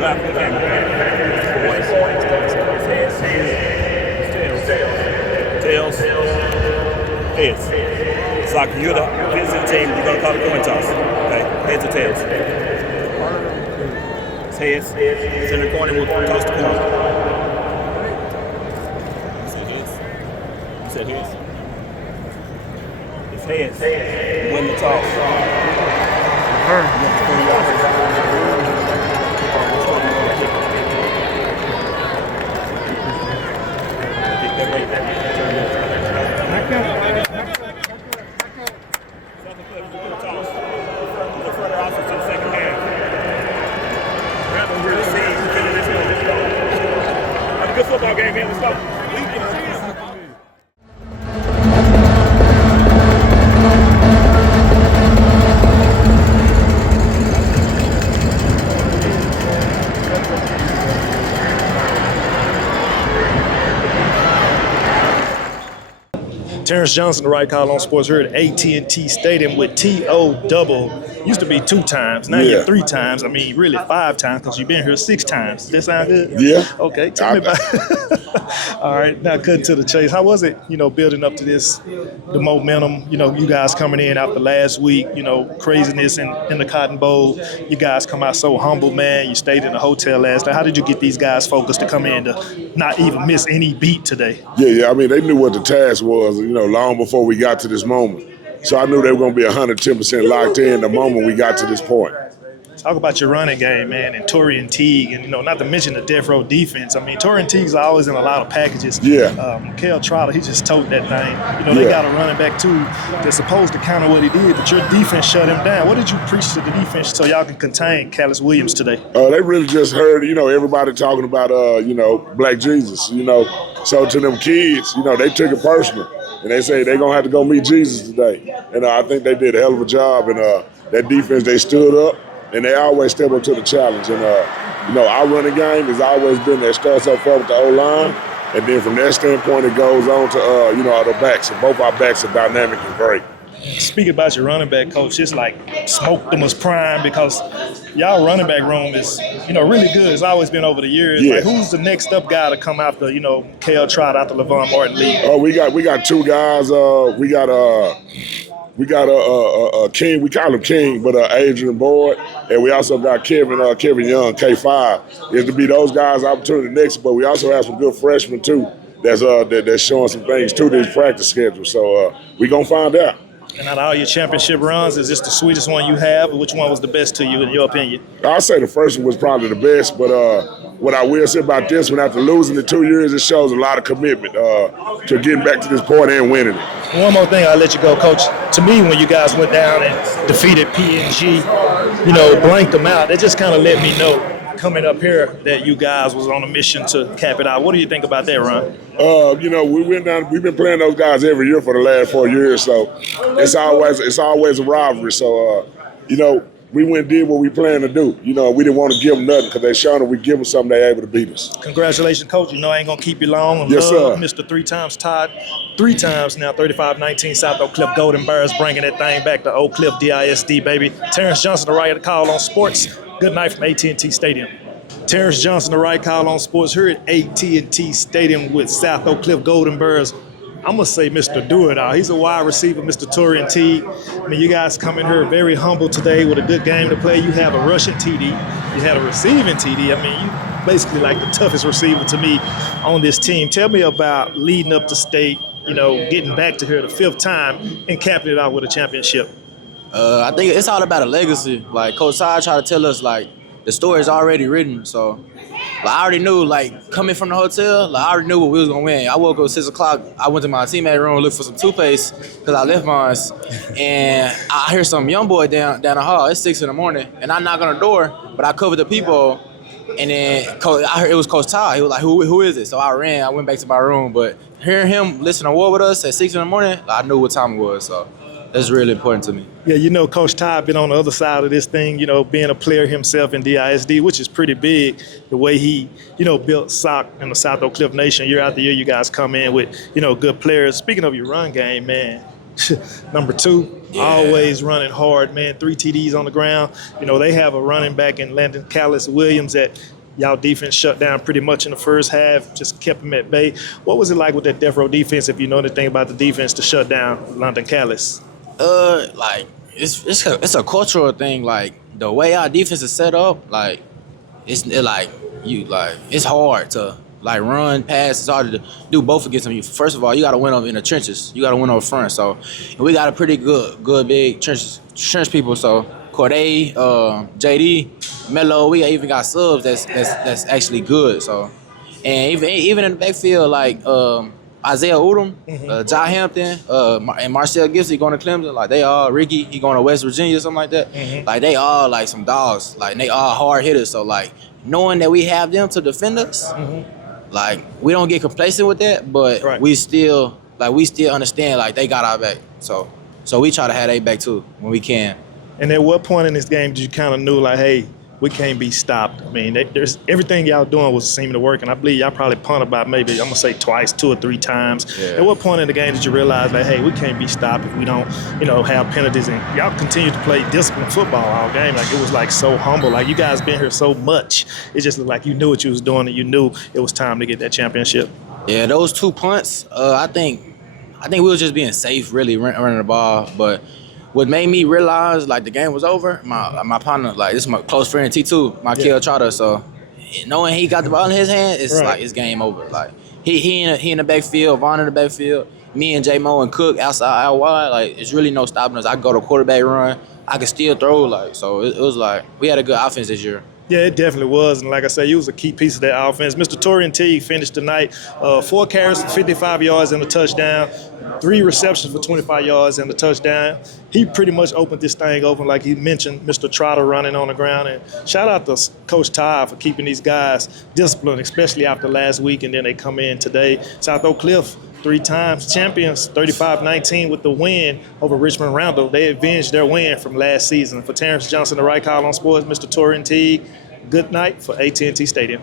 Left hand. Tails. Heads. It's like you're the visiting team, you're going to call the coin toss. Okay? Heads or tails? It's heads. Center coin and we'll toss the coin. You said heads? You said heads? It's heads. Win the toss. Good football game, man. Let's go. Terrance Johnson, the right call on sports here at AT&T Stadium with T.O. double. Used to be 2 times, now you're 3 times. I mean, really 5 times because you've been here 6 times. Does that sound good? Yeah. Okay, tell me about it. All right, now cutting to the chase. How was it, building up to this, the momentum, you guys coming in after last week, craziness in the Cotton Bowl. You guys come out so humble, man. You stayed in the hotel last night. How did you get these guys focused to come in to not even miss any beat today? Yeah. I mean, they knew what the task was, long before we got to this moment. So I knew they were going to be 110% locked in the moment we got to this point. Talk about your running game, man, and Torrin and Teague, and not to mention the death row defense. I mean, Torrin and Teague's always in a lot of packages. Yeah. Mikhail Trotter, he just toted that thing. They got a running back too that's supposed to counter what he did, but your defense shut him down. What did you preach to the defense so y'all can contain Callis Williams today? They really just heard, everybody talking about, Black Jesus, So to them kids, they took it personal. And they say they're going to have to go meet Jesus today. And I think they did a hell of a job. And that defense, they stood up, and they always step up to the challenge. And, our running game has always been that starts up front with the O-line. And then from that standpoint, it goes on to, the backs. And both our backs are dynamic and great. Speaking about your running back, coach, it's like smoke them as prime because y'all running back room is, really good. It's always been over the years. Yeah. Like, who's the next up guy to come after, Kale Trott after LeVon Martin leave? Oh, we got 2 guys. We got King. We call him King, but Adrian Boyd, and we also got Kevin Young, K5. Is to be those guys' opportunity next, but we also have some good freshmen too. That's showing some things to this practice schedule. So we gonna find out. And out of all your championship runs, is this the sweetest one you have, or which one was the best to you in your opinion? I'd say the first one was probably the best, but what I will say about this one, after losing the 2 years, it shows a lot of commitment to getting back to this point and winning it. One more thing, I'll let you go, Coach. To me, when you guys went down and defeated PNG, blanked them out, it just kind of let me know coming up here that you guys was on a mission to cap it out. What do you think about that, Ron? We went down. We've been playing those guys every year for the last 4 years, so it's always a rivalry. So we went and did what we planned to do. We didn't want to give them nothing because they showed them we give them something they're able to beat us. Congratulations, Coach. I ain't gonna keep you long. Yes, sir. Mr. 3 times Todd, 3 times now. 35-19 South Oak Cliff Golden Bears bringing that thing back to Oak Cliff DISD, baby. Terrance Johnson, the right call on sports. Good night from AT&T Stadium. Terrance Johnson, the right call on sports here at AT&T Stadium with South Oak Cliff Golden Bears. I'm going to say Mr. Do-It-All. He's a wide receiver, Mr. Torrin Teague. I mean, you guys come in here very humble today with a good game to play. You have a rushing TD. You had a receiving TD. I mean, you basically like the toughest receiver to me on this team. Tell me about leading up to state, getting back to here the 5th time and capping it out with a championship. I think it's all about a legacy. Like Coach Todd tried to tell us, the story is already written. So, I already knew, coming from the hotel, I already knew what we was going to win. I woke up at 6 o'clock. I went to my teammate room, looked for some toothpaste because I left mine. And I hear some young boy down the hall. It's 6 in the morning. And I knock on the door, but I covered the people. And then I heard it was Coach Todd. He was like, who is it? So I ran. I went back to my room. But hearing him listen to war with us at 6 in the morning, I knew what time it was. So that's really important to me. Yeah, Coach Todd been on the other side of this thing, being a player himself in DISD, which is pretty big, the way he, built SOC in the South Oak Cliff Nation. Year after year, you guys come in with, good players. Speaking of your run game, man, Number 2, always running hard, man. 3 TDs on the ground. You know, they have a running back in Landon Callis Williams that y'all defense shut down pretty much in the first half, just kept him at bay. What was it like with that death row defense, if you know anything about the defense, to shut down Landon Callis? Like it's a cultural thing. Like the way our defense is set up, like it's hard to like run, pass. It's hard to do both against them. First of all, you got to win up in the trenches. You got to win up front. So we got a pretty good big trench people. So Corday, JD, Melo, we even got subs that's actually good. So and even in the backfield, like Isaiah Odom, Jai Hampton, and Marcel Gibson going to Clemson. Like they all Ricky, he going to West Virginia, something like that. Like they all like some dogs. Like they all hard hitters. So like knowing that we have them to defend us, like we don't get complacent with that, but we still understand like they got our back. So we try to have their back too when we can. And at what point in this game did you kind of knew like, hey, we can't be stopped? I mean, there's everything y'all doing was seeming to work, and I believe y'all probably punted about maybe, I'm going to say twice, 2 or 3 times. Yeah. At what point in the game did you realize, like, hey, we can't be stopped if we don't, have penalties? And y'all continue to play disciplined football all game. Like, it was, like, so humble. Like, you guys been here so much. It just looked like you knew what you was doing, and you knew it was time to get that championship. Yeah, those 2 punts, I think we was just being safe, really, running the ball. But what made me realize like the game was over, my partner, like this is my close friend T2, my kid Trotter. So knowing he got the ball in his hand, it's like it's game over. Like he in the backfield, Vaughn in the backfield, me and J Mo and Cook outside out wide. Like it's really no stopping us. I could go to quarterback run, I could still throw. Like so it was like we had a good offense this year. Yeah, it definitely was. And like I said, you was a key piece of that offense. Mr. Torrin Teague finished tonight 4 carries for 55 yards and a touchdown, 3 receptions for 25 yards and a touchdown. He pretty much opened this thing open, like he mentioned, Mr. Trotter running on the ground. And shout out to Coach Todd for keeping these guys disciplined, especially after last week, and then they come in today. South Oak Cliff, 3 times champions, 35-19 with the win over Richmond Randle. They avenged their win from last season. For Tarrance Johnson, the right call on sports, Mr. Torrin Teague, good night for AT&T Stadium.